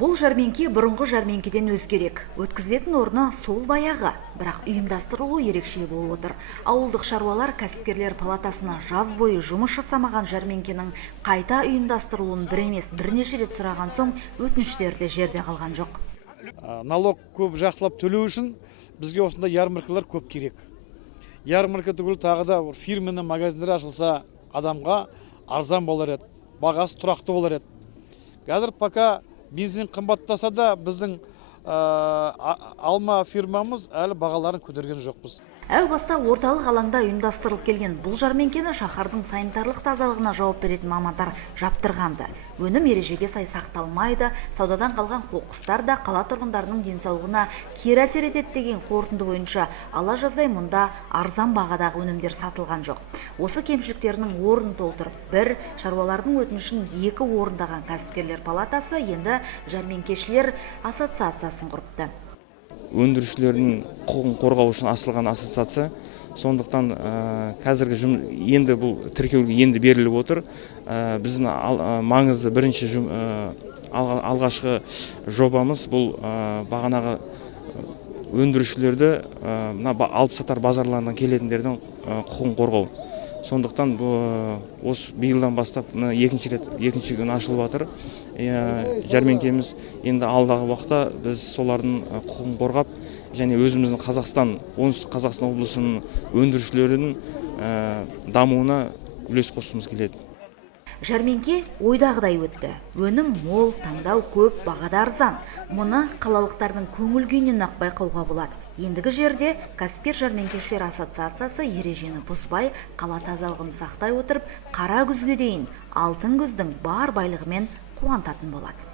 Бұл жәрмеңке бұрынғы жәрмеңкеден өзгерек. Өткізілетін орны сол баяғы, бірақ ұйымдастырылуы ерекше болып отыр. Ауылдық шаруалар кәсіпкерлер палатасына жаз бойы жұмыс жасамаған жәрмеңкенің қайта ұйымдастырылуын бір емес бірнеше рет сұраған соң өтініштерді жерде қалған жоқ. Налог көп жақсылап төлеу үшін бізге осындай ярмаркалар көп керек. Ярмарка түгіл тағы да фирменің магазиндер ашылса, адамға арзан болар еді, бағасы тұрақты болар еді. Қазір пока бензин қымбаттаса да біздің алма фирмамыз әлі бағаларын көтерген жоқпыз. Әу баста орталық алаңда ұйымдастырылып келген бұл жәрмеңкені шаһардың санитарлық тазалығына жауап беретін мамандар жаптырғанды. Өнім ережеге сай сақталмайды, саудадан қалған қоқыстар да қала тұрғындарының денсаулығына кері әсер етеді деген қорытынды бойынша ала жаздай мұнда арзан бағадағы өнімдер сатылған жоқ. Осы кемшіліктерінің орнын толтырып, бір шаруалардың өтінішін екі орындаған кәсіпкерлер палатасы енді жәрмеңкешілер ассоциациясын құрыпты. Өндірушілердің құқығын қорғау үшін ашылған ассоциация. Сондықтан қазіргі енді бұл тіркеуге енді беріліп отыр. Біздің маңызды бірінші алғашқы жобамыз бұл бағанағы өндірушілерді алып-сатар базарларынан келетіндердің құқығын қорғау. Сондықтан осы биылдан бастап екінші күн ашылып жатыр. Жәрмеңкеміз енді алдағы уақытта біз солардың құқығын қорғап, және өзіміздің оңтүстік Қазақстан облысының өндірушілерінің дамуына үлес қосқымыз келеді. Жәрмеңке ойдағыдай өтті. Өнім мол, таңдау көп, бағада арзан. Мұны қалалықтардың көңіл күйінен ақ байқауға болады. Ендігі жерде кәсіпкер жәрмеңкешілер ассоциациясы ережені бұзбай, қала тазалығын сақтай отырып, қара күзге дейін алтын күздің бар байлығымен қуантатын болады.